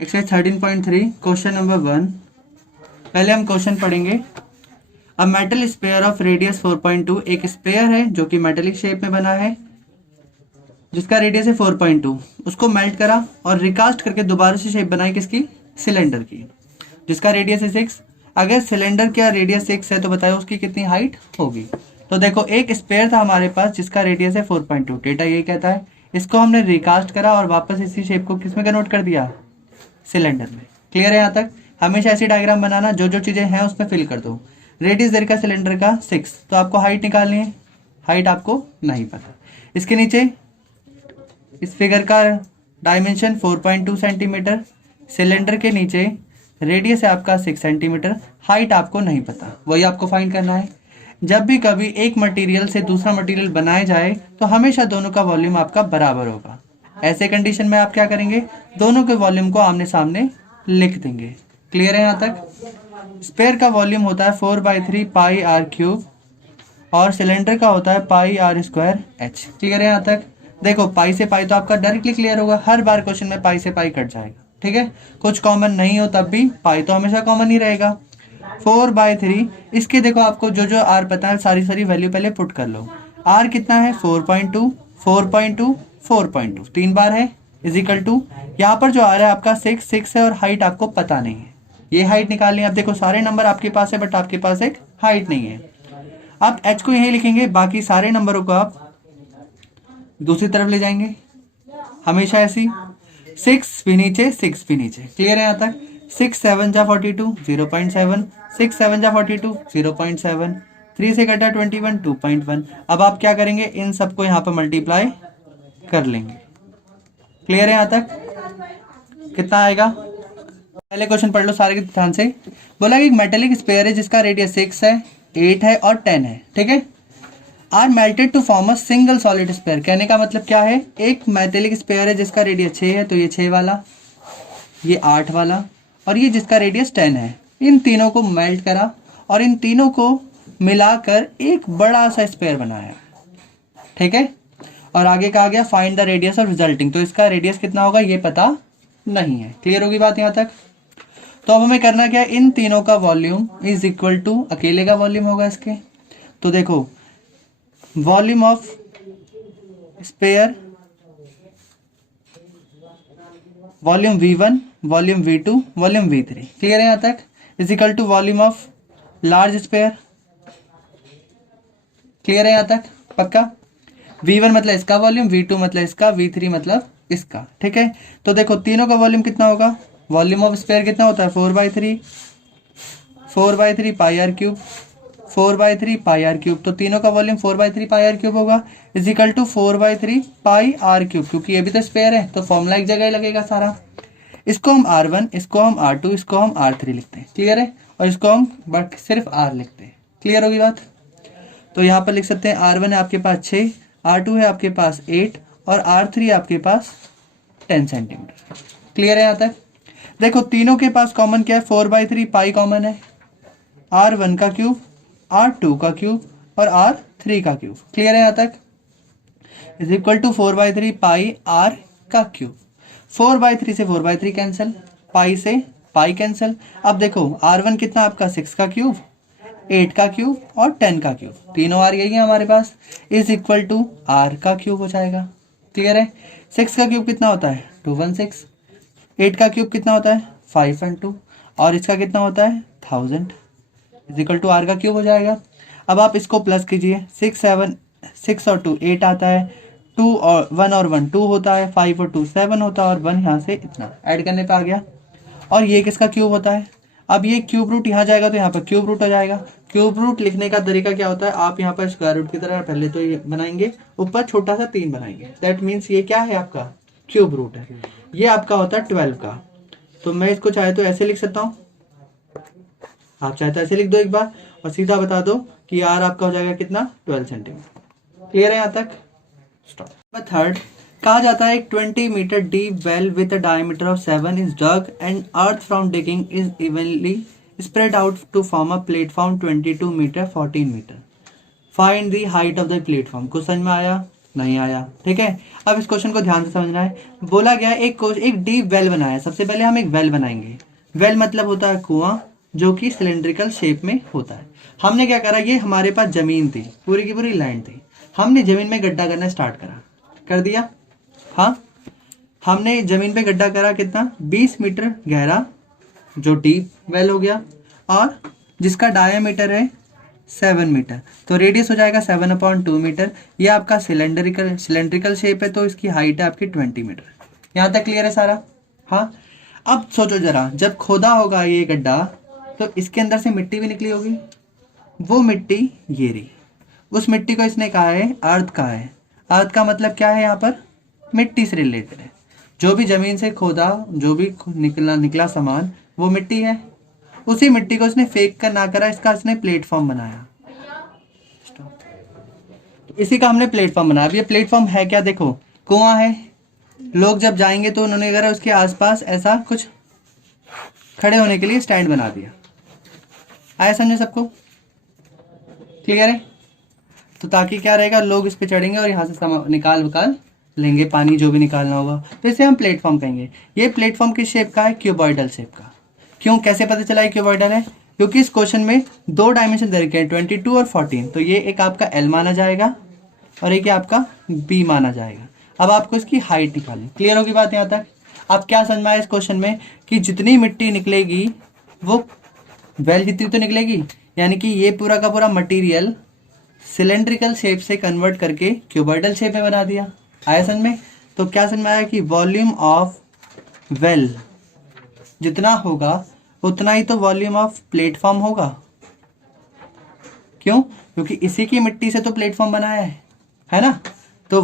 Exercise 13.3 question number 1। पहले हम question पढ़ेंगे। अब मेटल स्पेयर ऑफ रेडियस 4.2, एक स्पेयर है जो कि मेटेलिक शेप में बना है जिसका रेडियस है 4.2। उसको मेल्ट करा और रिकास्ट करके दोबारा से शेप बनाई किसकी, सिलेंडर की, जिसका रेडियस है 6। अगर सिलेंडर का रेडियस 6 है तो बताओ उसकी कितनी हाइट होगी। तो देखो एक स्पेयर था हमारे पास जिसका रेडियस है 4.2, डेटा ये कहता है। इसको हमने रिकास्ट करा और वापस इसी शेप को किसमें कन्वर्ट कर दिया, सिलेंडर में। क्लियर है यहाँ तक। हमेशा ऐसी डायग्राम बनाना, जो जो चीजें हैं उसमें फिल कर दो। रेडियस दे रखा सिलेंडर का 6, तो आपको हाइट निकालनी है। हाइट आपको नहीं पता। इसके नीचे इस फिगर का डायमेंशन 4.2 सेंटीमीटर, सिलेंडर के नीचे रेडियस है आपका 6 सेंटीमीटर, हाइट आपको नहीं पता, वही आपको फाइंड करना है। जब भी कभी एक मटेरियल से दूसरा मटेरियल बनाया जाए तो हमेशा दोनों का वॉल्यूम आपका बराबर होगा। ऐसे कंडीशन में आप क्या करेंगे, दोनों के वॉल्यूम को आमने सामने लिख देंगे। क्लियर है यहाँ तक। स्पेयर का वॉल्यूम होता है 4/3 पाई आर क्यूब और सिलेंडर का होता है पाई आर स्क्वायर एच। क्लियर है यहाँ तक। देखो पाई से पाई तो आपका डायरेक्टली क्लियर होगा, हर बार क्वेश्चन में पाई से पाई कट जाएगा। ठीक है, कुछ कॉमन नहीं हो तब भी पाई तो हमेशा कॉमन ही रहेगा। 4/3, इसके देखो आपको जो जो आर पता है सारी सारी वैल्यू पहले पुट कर लो। आर कितना है 4.2, 4.2, 4.2 तीन बार है, इज इक्वल टू यहाँ पर जो आ रहा है आपका 6 है और हाइट आपको पता नहीं है। ये हाइट निकालनी है। अब देखो सारे नंबर आपके पास है बट आपके पास एक हाइट नहीं है। आप एच को यही लिखेंगे, बाकी सारे नंबरों को आप दूसरी तरफ ले जाएंगे, हमेशा ऐसी। 6 भी नीचे, 6 भी नीचे। क्लियर है यहाँ तक। 6 7 जा 42, 0.7, 6 7 जा 42, 0.7, 3 से कटा 21, 2.1। अब आप क्या करेंगे, इन सबको यहाँ पर मल्टीप्लाई कर लेंगे। क्लियर है यहाँ तक। कितना आएगा, पहले क्वेश्चन पढ़ लो सारे के ध्यान से। बोला कि एक मेटेलिक स्पेयर है जिसका रेडियस 6 है, 8 है और 10 है। ठीक है। Are melted to form a single solid sphere. कहने का मतलब क्या है, एक मेटेलिक स्पेयर है जिसका रेडियस 6 है, तो ये 6 वाला, ये 8 वाला और ये जिसका रेडियस 10 है। इन तीनों को मेल्ट करा और इन तीनों को मिलाकर एक बड़ा सा स्पेयर बनाया। ठीक है। और आगे कहा गया find the radius of resulting, तो इसका रेडियस कितना होगा ये पता नहीं है। क्लियर होगी बात यहाँ तक। तो अब हमें करना क्या है, इन तीनों का वॉल्यूम इज इक्वल टू अकेले का वॉल्यूम होगा इसके। तो देखो volume of sphere, volume V1, volume V2, volume V3। Clear है यहाँ तक। Is equal to volume of large sphere. Clear है यहाँ तक पक्का। V1 मतलब इसका वॉल्यूम, V2 मतलब इसका, V3 मतलब इसका। ठीक है। तो देखो तीनों का वॉल्यूम कितना होगा, वॉल्यूम ऑफ स्पेयर कितना होता है 4/3, 4/3 pi r cube, 4/3 pi r cube. तो तीनों का वॉल्यूम 4/3 पाई आर क्यूब होगा, is equal to 4/3 pi r cube, क्योंकि ये भी तो स्पेयर है तो फॉर्मूला एक जगह ही लगेगा सारा। इसको हम R1, इसको हम R2, इसको हम R3 लिखते हैं। क्लियर है। और इसको हम बट सिर्फ R लिखते हैं। क्लियर होगी बात। तो यहाँ पर लिख सकते हैं R1 है आपके पास 6, R2 है आपके पास 8 और R3 है आपके पास 10 सेंटीमीटर। क्लियर है यहाँ तक। देखो तीनों के पास कॉमन क्या है, 4/3 पाई कॉमन है, R1 का क्यूब, R2 का क्यूब और R3 का क्यूब। क्लियर है यहाँ तक। Is equal to 4/3 pi R का क्यूब। 4/3 से 4/3 कैंसिल, पाई से पाई कैंसिल। अब देखो R1 कितना आपका 6 का क्यूब, 8 का क्यूब और 10 का क्यूब, तीनों आर यही है हमारे पास, इज इक्वल टू R का क्यूब हो जाएगा। क्लियर है। 6 का क्यूब कितना होता है 216, 8 का क्यूब कितना होता है 5 and 2 और इसका कितना होता है 1000, इज इक्वल टू R का क्यूब हो जाएगा। अब आप इसको प्लस कीजिए, 6 और 2 8 आता है, 2 और 1 और 1 2 होता है, 5 और 2 7 होता है और 1 यहाँ से इतना ऐड करने पे आ गया। और ये किसका क्यूब होता है, अब ये क्यूब रूट यहाँ जाएगा तो यहाँ पर क्यूब रूट हो जाएगा। क्यूब रूट लिखने का तरीका क्या होता है, आप यहाँ पर स्क्वायर रूट की तरह पहले तो ये बनाएंगे, ऊपर छोटा सा 3 बनाएंगे, दैट मीन्स ये क्या है आपका क्यूब रूट है। ये आपका होता है 12 का। तो मैं इसको चाहे तो ऐसे लिख सकता हूँ, आप चाहे तो ऐसे लिख दो एक बार और सीधा बता दो कि यार आपका हो जाएगा कितना 12 सेंटीमीटर। क्लियर है यहाँ तक। स्टॉप। थर्ड, कहा जाता है एक 20 metre deep well with a diameter of 7 is dug and earth from digging is evenly spread out to form a platform 22 metre 14 metre. Find the height of the platform. कुछ समझ में आया। नहीं आया। ठीक है, अब इस क्वेश्चन को ध्यान से समझना है। बोला गया एक डीप वेल बनाया। सबसे पहले हम एक वेल बनाएंगे। वेल मतलब होता है कुआं, जो कि सिलेंड्रिकल शेप में होता है। हमने क्या करा, ये हमारे पास जमीन थी, पूरी की पूरी लैंड थी, हमने जमीन में गड्ढा करना स्टार्ट करा, कर दिया। हाँ, हमने जमीन पे गड्ढा करा कितना, 20 मीटर गहरा, जो डीप वेल हो गया, और जिसका डायामीटर है 7 मीटर, तो रेडियस हो जाएगा 7/2 मीटर। ये आपका सिलेंड्रिकल शेप है, तो इसकी हाइट है आपकी 20 मीटर। यहाँ तक क्लियर है सारा? हाँ, अब सोचो जरा, जब खोदा होगा ये गड्ढा तो इसके अंदर से मिट्टी भी निकली होगी। वो मिट्टी ये रही, उस मिट्टी को इसने कहा है अर्थ कहा है। अर्थ का मतलब क्या है, यहाँ पर मिट्टी से रिलेटेड है। जो भी जमीन से खोदा, जो भी निकला सामान, वो मिट्टी है। उसी मिट्टी को इसने फेंक कर ना करा, इसका इसने प्लेटफॉर्म बनाया। तो इसी का हमने प्लेटफॉर्म बनाया। अब ये प्लेटफॉर्म है क्या, देखो कुआं है, लोग जब जाएंगे तो उन्होंने करा उसके आसपास ऐसा कुछ खड़े होने के लिए स्टैंड बना दिया। आया समझे सबको? क्लियर है? तो ताकि क्या रहेगा, लोग इस पे चढ़ेंगे और यहाँ से निकाल लेंगे पानी, जो भी निकालना होगा, तो इसे हम प्लेटफॉर्म कहेंगे। ये प्लेटफॉर्म किस शेप का है, क्यूबॉइडल शेप का। क्यों, कैसे पता चला है क्यूबॉइडल है? क्योंकि इस क्वेश्चन में 2 डायमेंशन दे रखे हैं, 22 और 14। तो ये एक आपका एल माना जाएगा और एक आपका बी माना जाएगा। अब आपको इसकी हाइट निकालनी। क्लियर होगी बात यहाँ तक? अब क्या समझ में आया इस क्वेश्चन में, कि जितनी मिट्टी निकलेगी वो वेल जितनी तो निकलेगी, यानी कि ये पूरा का पूरा मटेरियल सिलेंड्रिकल शेप से कन्वर्ट करके क्यूबॉइडल शेप में बना दिया। आया समझ में? तो क्या समझ में आया कि वॉल्यूम ऑफ वेल जितना होगा उतना ही तो वॉल्यूम ऑफ प्लेटफॉर्म होगा। क्यों? क्योंकि इसी की मिट्टी से तो प्लेटफॉर्म बनाया है ना? तो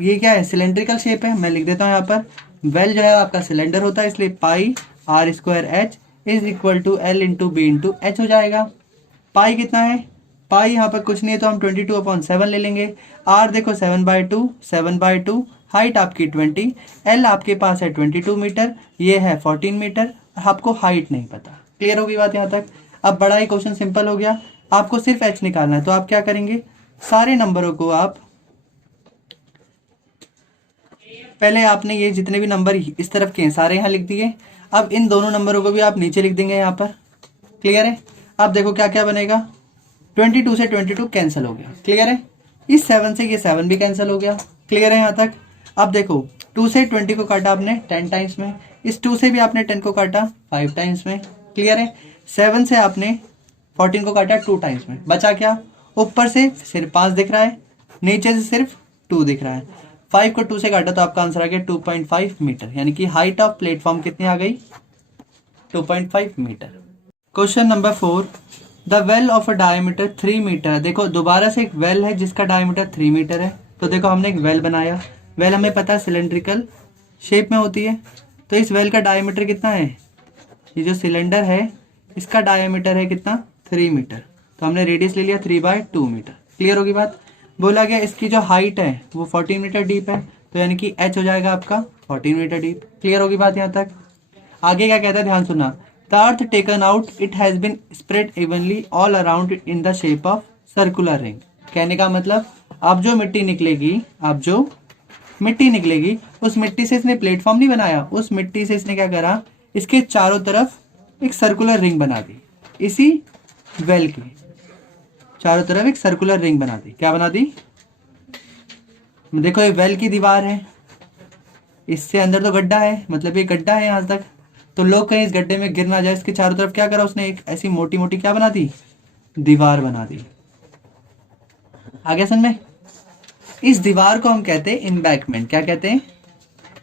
ये क्या है, सिलेंड्रिकल शेप है। मैं लिख देता हूँ यहाँ पर, वेल जो है आपका सिलेंडर होता है, इसलिए pi r² h is equal to L into B into h हो जाएगा। पाई कितना है, पाई यहाँ पर कुछ नहीं है, तो हम 22/7 ले लेंगे। r देखो 7/2, हाइट आपकी 20, L आपके पास है 22 मीटर, ये है 14 मीटर, आपको हाइट नहीं पता। क्लियर होगी बात यहाँ तक? अब बड़ा ही क्वेश्चन सिंपल हो गया, आपको सिर्फ h निकालना है। तो आप क्या करेंगे, सारे नंबरों को आप पहले आपने ये जितने भी नंबर इस तरफ के हैं सारे यहाँ लिख दिए। अब इन दोनों नंबरों को भी आप नीचे लिख देंगे यहाँ पर। क्लियर है? अब देखो क्या क्या बनेगा, 22 से 22 कैंसिल हो गया। क्लियर है? इस 7 से ये 7 भी कैंसिल हो गया। क्लियर है यहाँ तक? अब देखो 2 से 20 को काटा आपने 10 टाइम्स में, इस 2 से भी आपने 10 को काटा 5 टाइम्स में। क्लियर है? 7 से आपने 14 को काटा 2 टाइम्स में। बचा क्या, ऊपर से सिर्फ 5 दिख रहा है, नीचे से सिर्फ 2 दिख रहा है। 5 को 2 से काटा तो आपका आंसर आ गया 2.5 मीटर, यानी कि हाइट ऑफ प्लेटफॉर्म कितनी आ गई, 2.5 metre. Question number 4, the well of a diameter 3 metre. देखो दोबारा से एक वेल है जिसका डायमीटर 3 मीटर है। तो देखो हमने एक वेल बनाया, वेल हमें पता है सिलेंड्रिकल शेप में होती है। तो इस वेल का डायमीटर कितना है, ये जो सिलेंडर है इसका डायमीटर है कितना, 3 मीटर। तो हमने रेडियस ले लिया 3/2 मीटर। क्लियर होगी बात? बोला गया इसकी जो हाइट है वो 14 मीटर डीप है, तो यानी कि h हो जाएगा आपका 14 मीटर डीप। क्लियर होगी बात यहाँ तक? आगे क्या कहता है, ध्यान सुनना। The earth taken out it has been spread evenly all around in the shape of circular ring. कहने का मतलब, अब जो मिट्टी निकलेगी उस मिट्टी से इसने प्लेटफॉर्म नहीं बनाया, उस मिट्टी से इसने क्या करा, इसके चारों तरफ एक सर्कुलर रिंग बना दी। इसी वेल की चारों तरफ एक सर्कुलर रिंग बना दी। क्या बना दी, देखो ये वेल की दीवार है, इससे अंदर तो गड्ढा है, मतलब ये गड्ढा है यहाँ तक, तो लोग कहीं इस गड्ढे में गिर ना जाए, इसके चारों तरफ क्या करा उसने, एक ऐसी मोटी मोटी क्या बना दी, दीवार बना दी। आगे समझ में? इस दीवार को हम कहते हैं एम्बैंकमेंट। क्या कहते हैं,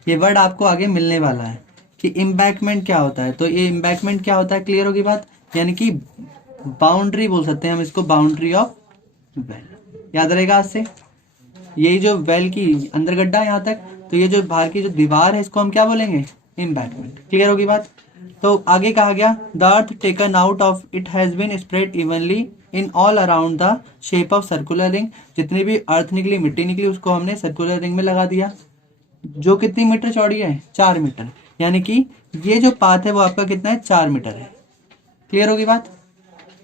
ये वर्ड आपको आगे मिलने वाला है कि एम्बैंकमेंट क्या होता है। तो ये एम्बैंकमेंट क्या होता है, क्लियर होगी बात? यानी कि बाउंड्री बोल सकते हैं हम इसको, बाउंड्री ऑफ वेल। याद रहेगा आज से, यही जो वेल की अंदर गड्ढा है यहाँ तक, तो ये जो बाहर की जो दीवार है इसको हम क्या बोलेंगे, एम्बैंकमेंट। क्लियर होगी बात? तो आगे कहा गया, the earth taken out of it has been spread evenly in all around the shape of circular ring. जितनी भी अर्थ निकली, मिट्टी निकली, उसको हमने सर्कुलर रिंग में लगा दिया, जो कितनी मीटर चौड़ी है, 4 मीटर। यानी कि ये जो पाथ है वो आपका कितना है, 4 मीटर है। क्लियर होगी बात?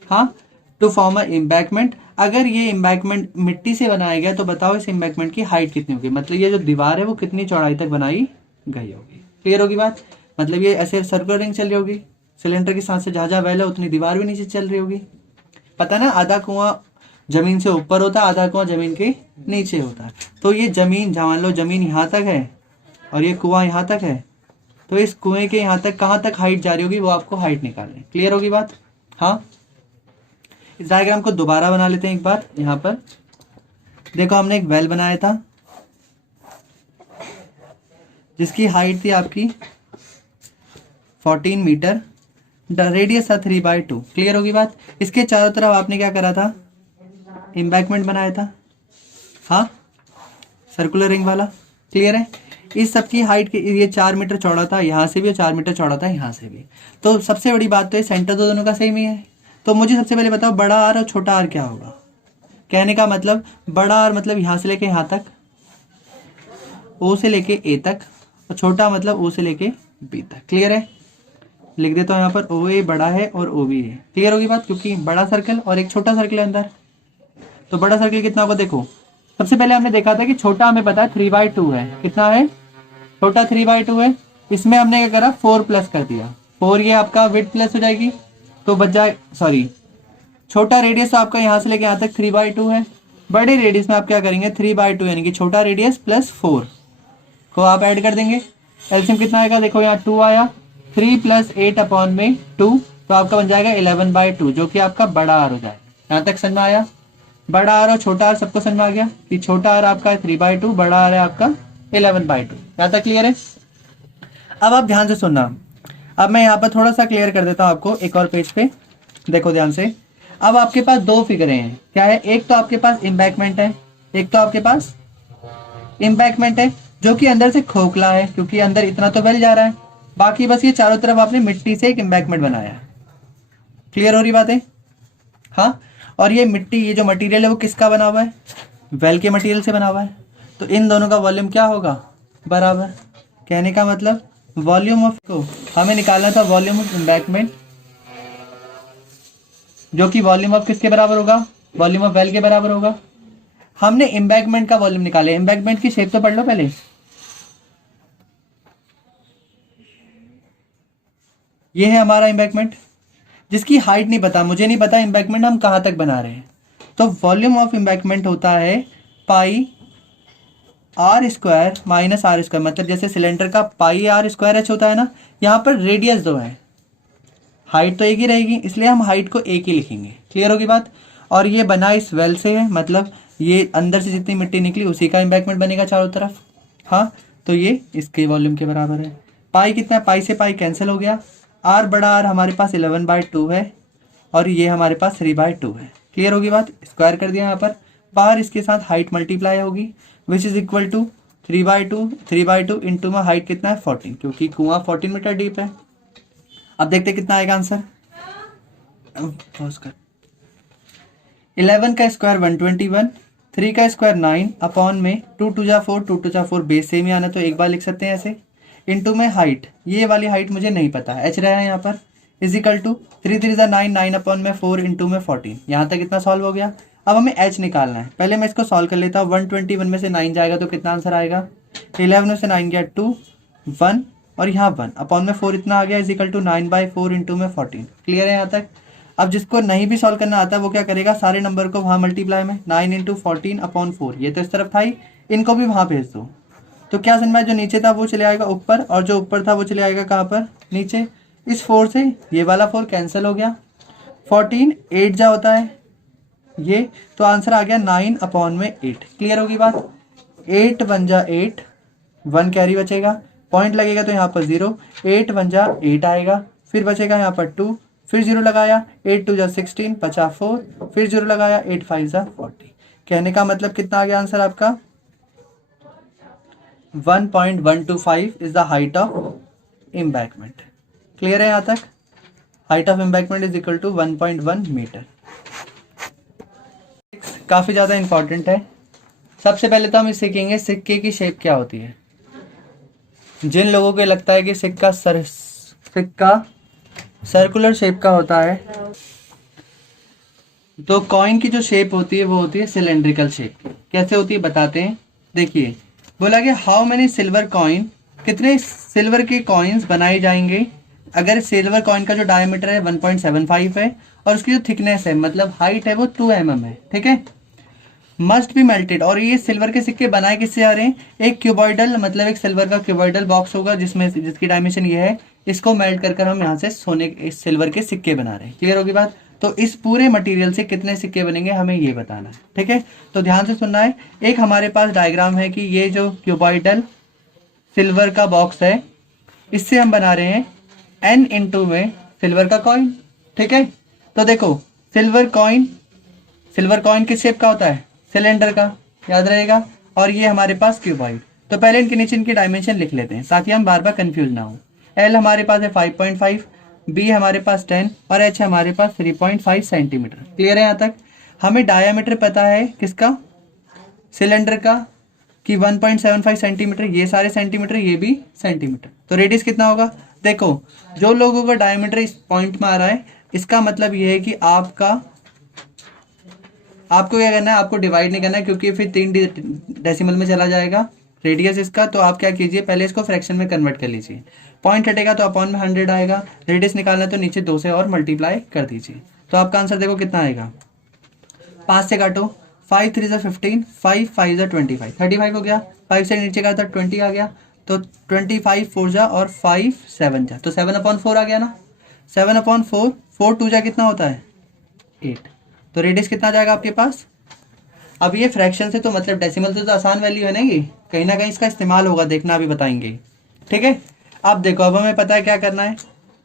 हाँ, टू फॉर्म अ एम्बैंकमेंट। अगर ये एम्बैंकमेंट मिट्टी से बनाया गया तो बताओ इस एम्बैंकमेंट की हाइट कितनी होगी, मतलब ये जो दीवार है वो कितनी चौड़ाई तक बनाई गई होगी। क्लियर होगी बात, मतलब ये ऐसे सर्कुलर रिंग चल रही होगी, सिलेंडर के साथ से जहाँ जहाँ वेल है उतनी दीवार भी नीचे चल रही होगी। पता ना, आधा कुआं जमीन से ऊपर होता है, आधा कुआं जमीन के नीचे होता है। तो ये जमीन, जहाँ मान लो जमीन यहाँ तक है और ये कुआं यहाँ तक है, तो इस कुएं के यहाँ तक कहाँ तक हाइट जा रही होगी वो आपको हाइट निकालनी है। क्लियर होगी बात। हाँ, इस डायग्राम को दोबारा बना लेते हैं एक बार। यहाँ पर देखो हमने एक वेल बनाया था जिसकी हाइट थी आपकी 14 मीटर, रेडियस था 3/2। क्लियर होगी बात। इसके चारों तरफ आपने क्या करा था, एम्बैंकमेंट बनाया था, हाँ, सर्कुलर रिंग वाला। क्लियर है। इस सब की हाइट ये 4 मीटर चौड़ा था, यहाँ से भी, और 4 मीटर चौड़ा था यहाँ से भी। तो सबसे बड़ी बात तो ये सेंटर तो दोनों का सेम ही है। तो मुझे सबसे पहले बताओ बड़ा आर और छोटा आर क्या होगा। कहने का मतलब बड़ा आर मतलब यहाँ से लेके यहाँ तक, ओ से लेके ए तक, और छोटा मतलब ओ से लेके बी तक। क्लियर है। लिख देता हूँ यहाँ पर ओ ए बड़ा है और ओ बी है। क्लियर होगी बात, क्योंकि बड़ा सर्कल और एक छोटा सर्कल है अंदर। तो बड़ा सर्कल कितना होगा, देखो सबसे पहले हमने देखा था कि छोटा हमें पता है 3/2 है। कितना है, छोटा 3/2 है। इसमें हमने क्या करा, 4 प्लस कर दिया। 4 ये आपका विड्थ प्लस हो जाएगी, तो बच जाए, सॉरी, छोटा रेडियस आपका यहाँ से लेके यहाँ तक 3/2 है। बड़े रेडियस में आप क्या करेंगे, 3/2 यानी कि छोटा रेडियस प्लस 4 को आप ऐड कर देंगे। एलसीएम कितना आएगा, देखो यहाँ 2 आया, 3 + 8 अपॉन में 2, तो आपका बन जाएगा 11/2, जो कि आपका बड़ा आर हो जाएगा। यहाँ तक समझ में आया। बड़ा आर और छोटा आर सबको समझ में आ गया कि छोटा आर आपका है 3/2, बड़ा आर है आपका 11/2। यहाँ तक क्लियर है। अब आप ध्यान से सुनना, अब मैं यहाँ पर थोड़ा सा क्लियर कर देता हूँ आपको एक और पेज पे। देखो ध्यान से, अब आपके पास दो फिगरें हैं। क्या है, एक तो आपके पास एम्बैंकमेंट है, एक तो आपके पास एम्बैंकमेंट है जो कि अंदर से खोखला है, क्योंकि अंदर इतना तो वेल जा रहा है। बाकी बस ये चारों तरफ आपने मिट्टी से एक एम्बैंकमेंट बनाया है। क्लियर हो रही बात है। हाँ, और ये मिट्टी, ये जो मटेरियल है वो किसका बना हुआ है, वेल के मटेरियल से बना हुआ है। तो इन दोनों का वॉल्यूम क्या होगा, बराबर। कहने का मतलब वॉल्यूम ऑफ को हमें निकालना था, वॉल्यूम ऑफ एम्बैंकमेंट, जो कि वॉल्यूम ऑफ किसके बराबर होगा, वॉल्यूम ऑफ वेल के बराबर होगा। हमने एम्बैंकमेंट का वॉल्यूम निकाले। एम्बैंकमेंट की शेप तो पढ़ लो पहले। ये है हमारा एम्बैंकमेंट जिसकी हाइट नहीं पता, मुझे नहीं पता एम्बैंकमेंट हम कहाँ तक बना रहे हैं। तो वॉल्यूम ऑफ एम्बैंकमेंट होता है पाई r² - r², मतलब जैसे सिलेंडर का पाई r²h होता है ना, यहाँ पर रेडियस दो है, हाइट तो एक ही रहेगी, इसलिए हम हाइट को एक ही लिखेंगे। क्लियर होगी बात। और ये बना इस वेल से है, मतलब ये अंदर से जितनी मिट्टी निकली उसी का एम्बैंकमेंट बनेगा चारों तरफ। हाँ, तो ये इसके वॉल्यूम के बराबर है। पाई कितना है, पाई से पाई कैंसिल हो गया। आर बड़ा आर हमारे पास 11/2 है और ये हमारे पास 3/2 है। क्लियर होगी बात। स्क्वायर कर दिया यहाँ पर, बाहर इसके साथ हाइट मल्टीप्लाई होगी, which is equal to 3/2 into में हाइट कितना है 14, क्योंकि कुआं 14 मीटर डीप है। अब देखते कितना आएगा आंसर। 11 का स्क्वायर 121, 3 का स्क्वायर 9 अपॉन में 2 2 जा 4, 2 2 जा 4, बेस सेम ही आना, तो एक बार लिख सकते हैं ऐसे। इंटू में हाइट, ये वाली हाइट मुझे नहीं पता, एच रहा है यहाँ पर, इजिकल टू 3 3 जा 9, 9 अपॉन में 4 इंटू में 14। यहाँ तक कितना सॉल्व हो गया। अब हमें एच निकालना है, पहले मैं इसको सॉल्व कर लेता हूँ। 121 में से 9 जाएगा तो कितना आंसर आएगा, 11 में से 9 गया 2, 1 और यहाँ 1 अपॉन में 4 इतना आ गया, इजिकल टू 9/4 इंटू में 14। क्लियर है यहाँ तक। अब जिसको नहीं भी सॉल्व करना आता वो क्या करेगा, सारे नंबर को वहाँ मल्टीप्लाई में 9 इंटू 14 अपॉन 4, ये तो इस तरफ था ही, इनको भी वहाँ भेज दो। तो क्या समझ में, जो नीचे था वो चले आएगा ऊपर और जो ऊपर था वो चले आएगा कहाँ पर, नीचे। इस 4 से ये वाला 4 कैंसिल हो गया, 14 8 जा होता है ये, तो आंसर आ गया 9 अपॉन में 8। क्लियर होगी बात। 8 1 जा 8, 1 कैरी बचेगा, पॉइंट लगेगा तो यहाँ पर 0, 8 1 जा 8 आएगा, फिर बचेगा यहाँ पर 2, फिर 0 लगाया, 8 2 जा 16, 54, फिर 0 लगाया, 8 5 जा 40। कहने का मतलब कितना आ गया आंसर आपका, 1.125 is the height of embankment. Clear है यहाँ तक। Height of embankment is equal to 1.1 metre. काफी ज्यादा इंपॉर्टेंट है। सबसे पहले तो हम सीखेंगे सिक्के की शेप क्या होती है। जिन लोगों को लगता है कि सिक्का सर्कुलर शेप का होता है, तो कॉइन की जो शेप होती है वो होती है सिलेंड्रिकल शेप। कैसे होती है बताते हैं। देखिए बोला कि हाउ मेनी सिल्वर कॉइन, कितने सिल्वर के कॉइन्स बनाए जाएंगे अगर सिल्वर कॉइन का जो डायमीटर है 1.75 है और उसकी जो थिकनेस है मतलब हाइट है वो 2 mm है, ठीक है। मस्ट बी मेल्टेड, और ये सिल्वर के सिक्के बनाए किससे जा रहे हैं, एक क्यूबॉइडल मतलब एक सिल्वर का क्यूबॉइडल बॉक्स होगा जिसमें जिसकी डायमेंशन ये है, इसको मेल्ट कर हम यहाँ से सोने सिल्वर के सिक्के बना रहे हैं। क्लियर होगी बात। तो इस पूरे मटेरियल से कितने सिक्के बनेंगे हमें ये बताना है, ठीक है। तो ध्यान से सुनना है। एक हमारे पास डायग्राम है कि ये जो क्यूबॉइडल सिल्वर का बॉक्स है इससे हम बना रहे हैं n इंटू में सिल्वर का कॉइन, ठीक है। तो देखो सिल्वर कॉइन किस शेप का होता है, सिलेंडर का, याद रहेगा। और ये हमारे पास क्यूबॉइड। तो पहले इनके नीचे इनकी डायमेंशन लिख लेते हैं ताकि हम बार बार कंफ्यूज ना हो। एल हमारे पास है 5.5, बी हमारे पास 10 और एच हमारे पास 3.5 सेंटीमीटर। क्लियर है यहाँ तक। हमें डायमीटर पता है किसका, सिलेंडर का, कि 1.75 सेंटीमीटर, ये सारे सेंटीमीटर ये भी सेंटीमीटर। तो रेडियस कितना होगा, देखो जो लोगों का डायमीटर इस पॉइंट में आ रहा है इसका मतलब ये है कि आपको क्या करना है, आपको डिवाइड नहीं करना है क्योंकि फिर 3 डेसिमल में चला जाएगा रेडियस इसका। तो आप क्या कीजिए, पहले इसको फ्रैक्शन में कन्वर्ट कर लीजिए। पॉइंट हटेगा तो अपॉन में 100 आएगा, रेडियस निकालना है तो नीचे 2 से और मल्टीप्लाई कर दीजिए। तो आपका आंसर देखो कितना आएगा, 5 से काटो, 5 3 15, 5 5 25, 35 हो गया। 5 से नीचे का था 20 आ गया, तो 25 4 जा और 5 7 जा, तो 7/4 आ गया ना। 7/4, 4 2 जा कितना होता है 8। तो रेडियस कितना जाएगा आपके पास। अब ये फ्रैक्शन से तो मतलब डेसिमल से तो आसान वैल्यू है ना, ये कहीं ना कहीं इसका इस्तेमाल होगा, देखना अभी बताएंगे, ठीक है। अब देखो अब हमें पता है क्या करना है,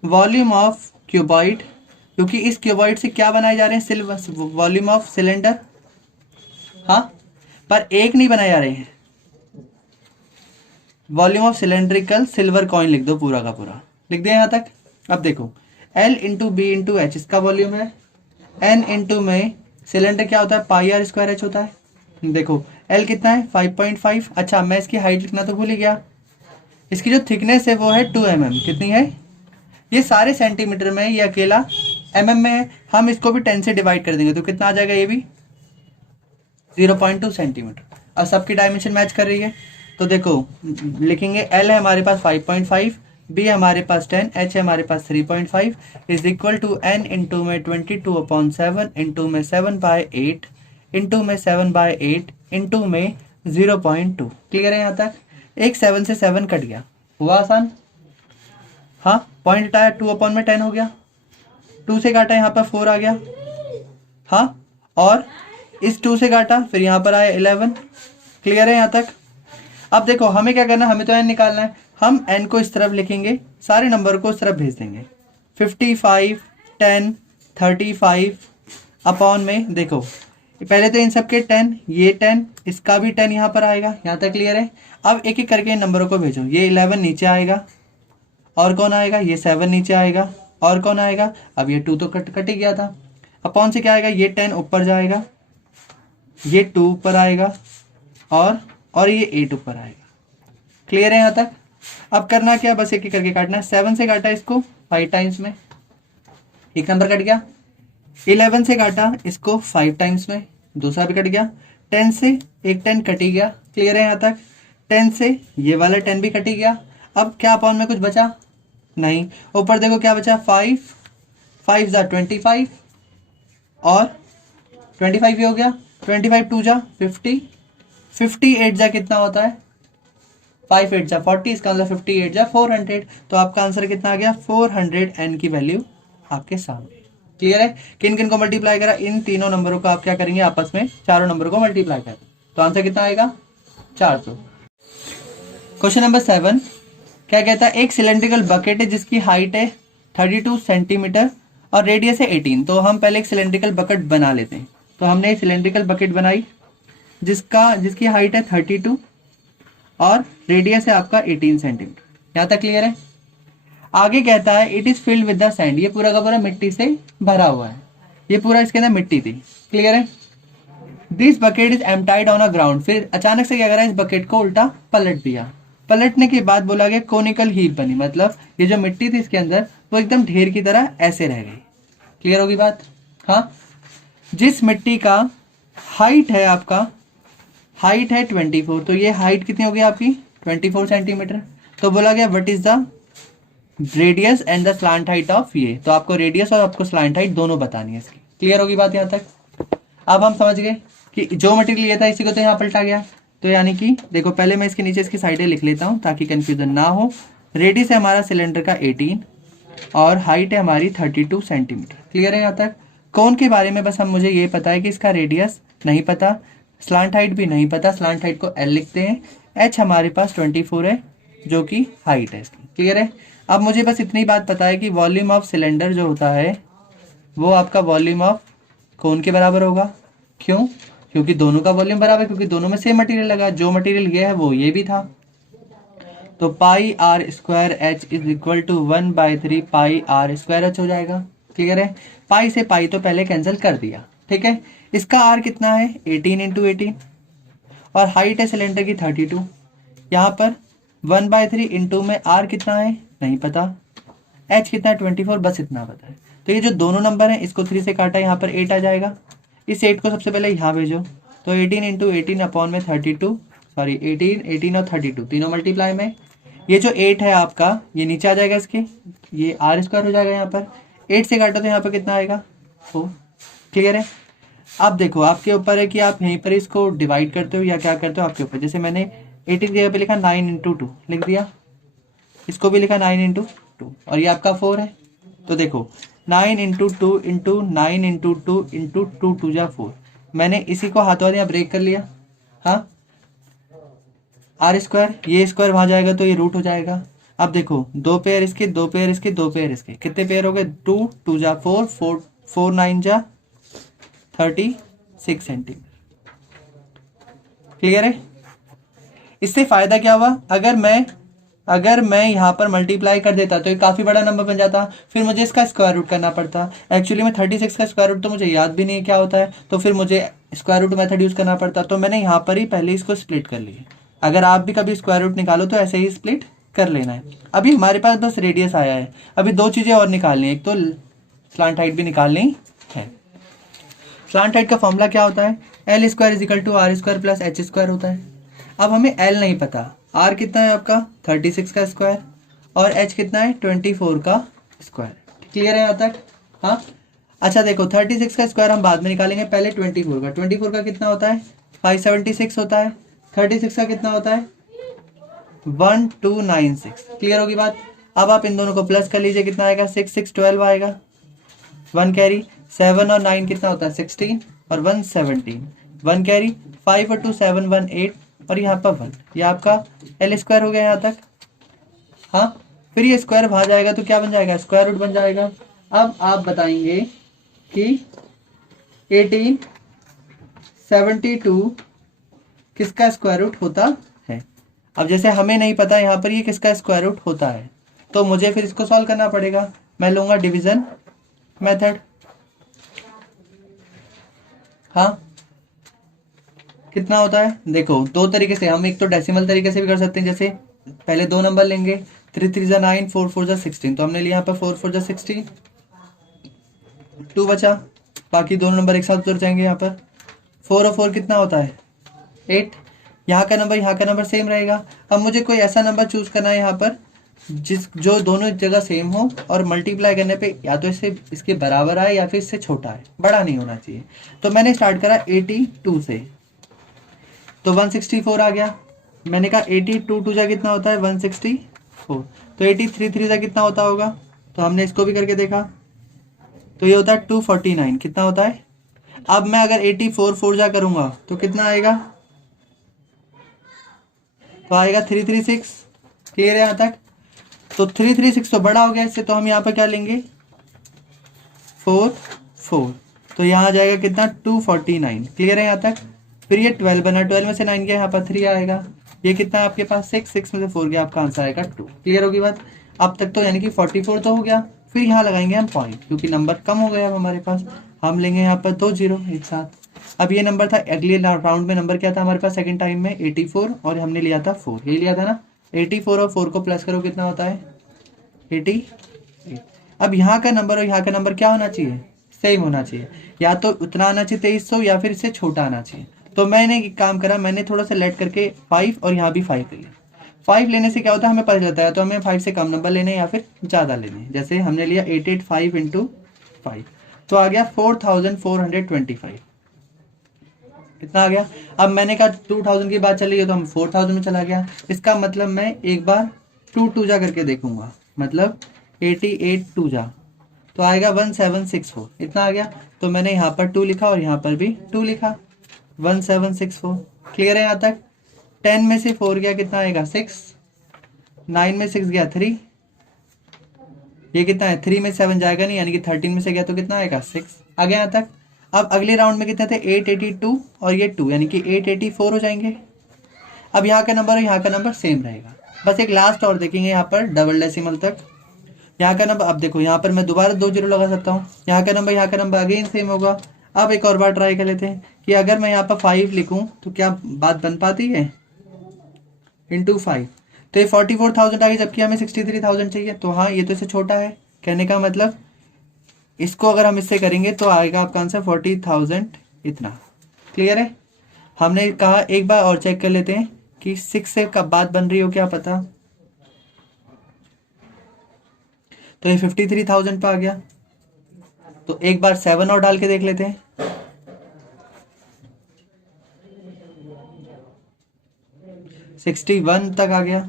वॉल्यूम ऑफ क्यूबॉइड, क्योंकि इस क्यूबॉइड से क्या बनाए जा रहे हैं, सिल्वर, वॉल्यूम ऑफ सिलेंडर, हाँ, पर एक नहीं बनाए जा रहे हैं, volume of cylindrical silver coin लिख दो, पूरा का पूरा लिख दिया यहाँ तक। अब देखो L into B into H इसका वॉल्यूम है, N इंटू में सिलेंडर क्या होता है, पाई आर स्क्वायर एच होता है। देखो L कितना है 5.5, अच्छा मैं इसकी हाइट लिखना तो भूल ही गया। इसकी जो थिकनेस है वो है 2 mm, कितनी है, ये सारे सेंटीमीटर में, ये अकेला mm में है। हम इसको भी 10 से डिवाइड कर देंगे तो कितना आ जाएगा, ये भी 0.2 सेंटीमीटर। अब सबकी डायमेंशन मैच कर रही है तो देखो लिखेंगे L है हमारे पास 5.5, B हमारे पास 10, H है हमारे पास 3.5 is equal to N into में 22/7 इंटू में 7/8 इंटू में 7/8 इंटू में 0.2। क्लियर है यहाँ तक। एक 7 से 7 कट गया, हुआ आसान, हाँ पॉइंट हटाया 2/10 हो गया, 2 से काटा यहाँ पर 4 आ गया, हाँ, और इस 2 से काटा फिर यहाँ पर आया 11। क्लियर है यहाँ तक। अब देखो हमें क्या करना है, हमें तो n निकालना है, हम n को इस तरफ लिखेंगे, सारे नंबर को इस तरफ भेज देंगे। 55 10 35 अपॉन में देखो पहले तो इन सब के 10, ये 10, इसका भी 10 यहाँ पर आएगा, यहाँ तक क्लियर है। अब एक एक करके इन नंबरों को भेजो, ये 11 नीचे आएगा, और कौन आएगा, ये 7 नीचे आएगा, और कौन आएगा, अब ये 2 तो कट ही गया था, अपॉन से क्या आएगा, ये 10 ऊपर जाएगा, ये 2 ऊपर आएगा, और ये 8 ऊपर आएगा। क्लियर है यहाँ तक। अब करना क्या, बस एक एक करके काटना है। 7 से काटा इसको 5 टाइम्स में, एक नंबर कट गया। 11 से काटा इसको 5 टाइम्स में, दूसरा भी कट गया। 10 से एक 10 कट ही गया। क्लियर है यहाँ तक। 10 से ये वाला 10 भी कट ही गया। अब क्या अपॉन में कुछ बचा नहीं, ऊपर देखो क्या बचा, 5 5 जा 25 और 25 भी हो गया, 25 2 जा 50, 58 जा कितना होता है, 5 8 जा 40, इसका मतलब 58 जा 400। तो आपका आंसर कितना आ गया, 400 n की वैल्यू आपके सामने। क्लियर है। किन किन को मल्टीप्लाई करा, इन तीनों नंबरों को आप क्या करेंगे, आपस में चारों नंबरों को मल्टीप्लाई करें, तो आंसर कितना आएगा, 400। क्वेश्चन नंबर 7 क्या कहता है, एक सिलेंड्रिकल बकेट है जिसकी हाइट है 32 सेंटीमीटर और रेडियस है 18। तो हम पहले एक सिलेंड्रिकल बकेट बना लेते हैं। तो हमने एक सिलेंड्रिकल बकेट बनाई जिसकी हाइट है 32 और रेडियस है आपका 18 सेंटीमीटर। यहाँ तक क्लियर है। आगे कहता है it is filled with the sand, ये पूरा का पूरा मिट्टी से भरा हुआ है, ये पूरा इसके अंदर मिट्टी थी। क्लियर है। This bucket is emptied on a ground, फिर अचानक से क्या करा, इस बकेट को उल्टा पलट दिया। पलटने के बाद बोला गया कोनिकल हीप बनी, मतलब ये जो मिट्टी थी इसके अंदर वो एकदम ढेर की तरह ऐसे रह गई। क्लियर होगी बात, हाँ। जिस मिट्टी का हाइट है आपका, हाइट है 24, तो ये हाइट कितनी होगी आपकी 24 सेंटीमीटर। तो बोला गया what is the radius and the slant height of ये, तो आपको रेडियस और आपको स्लांट हाइट दोनों बतानी है इसकी। क्लियर होगी बात यहाँ तक। अब हम समझ गए कि जो मटेरियल लिया था इसी को तो यहाँ पलटा गया। तो यानी कि देखो पहले मैं इसके नीचे इसकी साइडें लिख लेता हूँ ताकि कंफ्यूजन ना हो। रेडियस है हमारा सिलेंडर का 18 और हाइट है हमारी 32 सेंटीमीटर। क्लियर है यहाँ तक। कोन के बारे में बस हम मुझे ये पता है कि इसका रेडियस नहीं पता, स्लांट हाइट भी नहीं पता, स्लांट हाइट को एल लिखते हैं। एच हमारे पास 24 है जो कि हाइट है इसकी। क्लियर है। अब मुझे बस इतनी बात पता है कि वॉल्यूम ऑफ सिलेंडर जो होता है वो आपका वॉल्यूम ऑफ कोन के बराबर होगा। क्यों? क्योंकि दोनों का वॉल्यूम बराबर, क्योंकि दोनों में सेम मटेरियल लगा, जो मटेरियल ये है वो ये भी था। तो pi r square h is equal to 1/3 pi r square h हो जाएगा। क्लियर है। पाई से पाई तो पहले कैंसिल कर दिया। ठीक है। इसका आर कितना है 18 इंटू 18 और हाइट है सिलेंडर की 32। यहाँ पर 1/3 इंटू में आर कितना है नहीं पता, एच कितना है 24, बस इतना पता है। तो ये जो दोनों नंबर हैं इसको 3 से काटा, यहाँ पर 8 आ जाएगा। इस 8 को सबसे पहले यहाँ भेजो, तो 18 इंटू 18 अपॉन में 32, सॉरी 18 और 32 तीनों मल्टीप्लाई में। ये जो 8 है आपका ये नीचे आ जाएगा इसके, ये आर स्क्वायर हो जाएगा। यहाँ पर 8 से काटो तो यहाँ पर कितना आएगा 4। क्लियर है। अब देखो आपके ऊपर है कि आप यहीं पर इसको डिवाइड करते हो या क्या करते हो, आपके ऊपर। जैसे मैंने 18 की जगह पे लिखा 9 इंटू 2 लिख दिया, इसको भी लिखा 9 इंटू 2 और ये आपका 4 है। तो देखो 9 इंटू 2 इंटू 9 इंटू 2 इंटू 2 2 जा 4। मैंने इसी को हाथों हाथ ब्रेक कर लिया। हाँ, आर स्क्वायर, ये स्क्वायर वहां जाएगा तो ये रूट हो जाएगा। अब देखो 2 पेयर इसके, 2 पेयर इसके, 2 पेयर इसके, कितने पेयर हो गए 2 2 जा 4 4 4 9 जा 36 सेंटीमीटर। क्लियर है। इससे फायदा क्या हुआ, अगर मैं यहाँ पर मल्टीप्लाई कर देता तो ये काफी बड़ा नंबर बन जाता, फिर मुझे इसका स्क्वायर रूट करना पड़ता। एक्चुअली में 36 का स्क्वायर रूट तो मुझे याद भी नहीं है क्या होता है, तो फिर मुझे स्क्वायर रूट मेथड यूज करना पड़ता। तो मैंने यहाँ पर ही पहले इसको स्प्लिट कर लिया। अगर आप भी कभी स्क्वायर रूट निकालो तो ऐसे ही स्प्लिट कर लेना है। अभी हमारे पास बस रेडियस आया है, अभी 2 चीजें और निकालनी है, एक तो स्लांट हाइट भी निकालनी है। स्लांट हाइट का फॉर्मूला क्या होता है, L square is equal to R square plus H square होता है। अब हमें एल नहीं पता, आर कितना है आपका 36 का स्क्वायर और एच कितना है 24 का स्क्वायर। क्लियर है यहाँ तक। हाँ, अच्छा देखो 36 का स्क्वायर हम बाद में निकालेंगे, पहले 24 का कितना होता है 576 होता है। 36 का कितना होता है 1296। क्लियर होगी बात। अब आप इन दोनों को प्लस कर लीजिए, कितना आएगा 6 6 12 आएगा, 1 कैरी, 7 और 9 कितना होता है 16 और 1 17, 1 कैरी, 5 और 2 7 1 8 और यहाँ पर 1, ये आपका एल स्क्वायर हो गया यहाँ तक। हाँ, फिर ये स्क्वायर वहां जाएगा तो क्या बन जाएगा स्क्वायर रूट बन जाएगा। अब आप बताएंगे कि 1872 किसका स्क्वायर रूट होता है। अब जैसे हमें नहीं पता यहाँ पर ये किसका स्क्वायर रूट होता है, तो मुझे फिर इसको सॉल्व करना पड़ेगा। मैं लूंगा डिवीजन मेथड। हाँ, कितना होता है देखो 2 तरीके से, हम एक तो डेसिमल तरीके से भी कर सकते हैं, जैसे पहले 2 नंबर लेंगे, 3 3 जा 9 4 4 जा 16, तो हमने लिया यहाँ पर 4 4 जा 16, 2 बचा, बाकी दोनों नंबर एक साथ उतर जाएंगे। यहाँ पर 4 और 4 कितना होता है 8, यहाँ का नंबर सेम रहेगा। अब मुझे कोई ऐसा नंबर चूज करना है यहाँ पर जो दोनों जगह सेम हो और मल्टीप्लाई करने पे या तो इसके बराबर आए या फिर इससे छोटा है, बड़ा नहीं होना चाहिए। तो मैंने स्टार्ट करा 82 से, तो 164 आ गया। मैंने कहा 82 2 जा कितना होता है 164, तो 83 3 जा कितना होता होगा, तो हमने इसको भी करके देखा, तो ये होता है 249। कितना होता है, अब मैं अगर 84 4 जा करूंगा तो कितना आएगा, तो आएगा 336। क्लियर है यहाँ तक। तो 336 तो बड़ा हो गया इससे, तो हम यहाँ पर क्या लेंगे 4 4, तो यहाँ आ जाएगा कितना 249। क्लियर है यहाँ तक। फिर ये 12 बना, 12 में से 9 गया, यहाँ पर 3 आएगा, ये कितना है आपके पास 6 6 में से 4 गया, आपका आंसर आएगा 2। क्लियर होगी बात। अब तक तो यानी कि 44 तो हो गया। फिर यहाँ लगाएंगे हम पॉइंट, क्योंकि नंबर कम हो गया अब हमारे पास, हम लेंगे यहाँ पर 2 0 एक साथ। अब ये नंबर था, अगले राउंड में नंबर क्या था हमारे पास सेकंड टाइम में 84 और हमने लिया था 4, ये लिया था ना। 84 और 4 को प्लस करो कितना होता है 88। अब यहाँ का नंबर और यहाँ का नंबर क्या होना चाहिए सेम होना चाहिए, या तो उतना आना चाहिए 2300 या फिर इससे छोटा आना चाहिए। तो मैंने एक काम करा, मैंने थोड़ा सा लेट करके 5 और यहाँ भी 5 ले लिया। 5 लेने से क्या होता है, हमें पता चलता है तो हमें 5 से कम नंबर लेने या फिर ज़्यादा लेने। जैसे हमने लिया 885 इंटू 5, तो आ गया 4425। कितना आ गया? अब मैंने कहा 2000 की बात चली है तो हम 4000 में चला गया। इसका मतलब मैं एक बार 2 2 जा करके देखूंगा, मतलब 88 2 जा तो आएगा 1764। इतना आ गया। तो मैंने यहाँ पर 2 लिखा और यहाँ पर भी 2 लिखा, 1764। क्लियर है यहाँ तक? 10 में से 4 गया, कितना आएगा? 6। 9 में 6 गया 3, ये कितना है? 3 में 7 जाएगा नहीं, यानी कि 13 में से गया तो कितना आएगा? 6। आ गया यहाँ तक? अब अगले राउंड में कितने थे? 882 और ये 2, यानी कि 884 हो जाएंगे। अब यहाँ का नंबर और यहाँ का नंबर सेम रहेगा। बस एक लास्ट और देखेंगे यहाँ पर डबल डेसिमल तक। यहाँ का नंबर, अब देखो यहाँ पर मैं दोबारा 2 जीरो लगा सकता हूँ। यहाँ का नंबर अगेन सेम होगा। अब एक और बार ट्राई कर लेते हैं कि अगर मैं यहाँ पर 5 लिखूँ तो क्या बात बन पाती है? इंटू 5 तो ये 44,000 आ गई, जबकि हमें 63,000 चाहिए। तो हाँ, ये तो इससे छोटा है। कहने का मतलब इसको अगर हम इससे करेंगे तो आएगा आपका आंसर 40,000 इतना। क्लियर है? हमने कहा एक बार और चेक कर लेते हैं कि 6 से कब बात बन रही हो, क्या पता। तो ये 53,000 पे आ गया। तो एक बार 7 और डाल के देख लेते हैं। सिक्सटी 61 तक आ गया।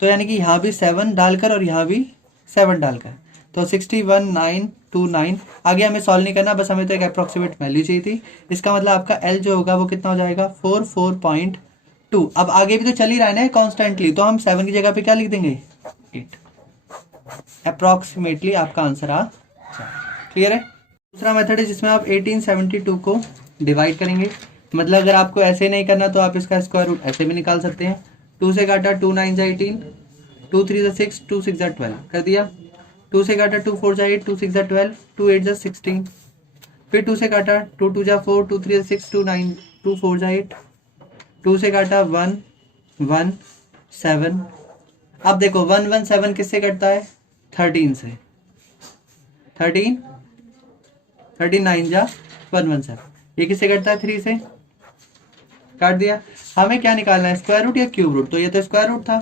तो यानी कि यहाँ भी 7 डालकर और यहाँ भी 7 डालकर, तो 61,929 आगे हमें सॉल्व नहीं करना, बस हमें तो एक अप्रोक्सीमेट वैल्यू चाहिए थी। इसका मतलब आपका L जो होगा वो कितना हो जाएगा? 44.2। अब आगे भी तो चल ही रहा है ना कॉन्स्टेंटली, तो हम 7 की जगह पे क्या लिख देंगे? 8। अप्रोक्सीमेटली आपका आंसर आ जाए। क्लियर है? दूसरा मेथड है जिसमें आप 1872 को डिवाइड करेंगे। मतलब अगर आपको ऐसे नहीं करना तो आप इसका स्क्वायर रूट ऐसे भी निकाल सकते हैं। 2 से काटा 2 9 जा 18, 2 3 जा 6, 2 6 जा 12 कर दिया। 2 से काटा 2 4 जा 8, 2 6 जा 12, 2 8 जा 16। फिर 2 से काटा 2 2 जा 4, 2 3 जा 6, 2 9 2 4 जा 8। 2 से काटा 1 1 7। अब देखो 1 1 7 किससे कटता है? 13 से। 13 9 जा 117, ये किससे कटता है? 3 से। काट दिया। हमें क्या निकालना है? स्क्वायर रूट या क्यूब रूट? तो ये तो स्क्वायर रूट था,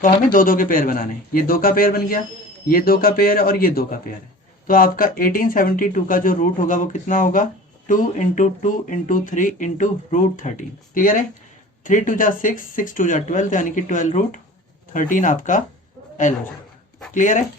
तो हमें 2 2 के पेयर बनाने हैं। ये 2 का पेयर बन गया, ये 2 का पेयर है और ये 2 का पेयर है। तो आपका 1872 का जो रूट होगा वो कितना होगा? 2 into 2 into 3 into root 13। Clear है? 3 2 जा 6, 6 2 जा 12, यानी कि 12 रूट 13 आपका L हो जाएगा। क्लियर है?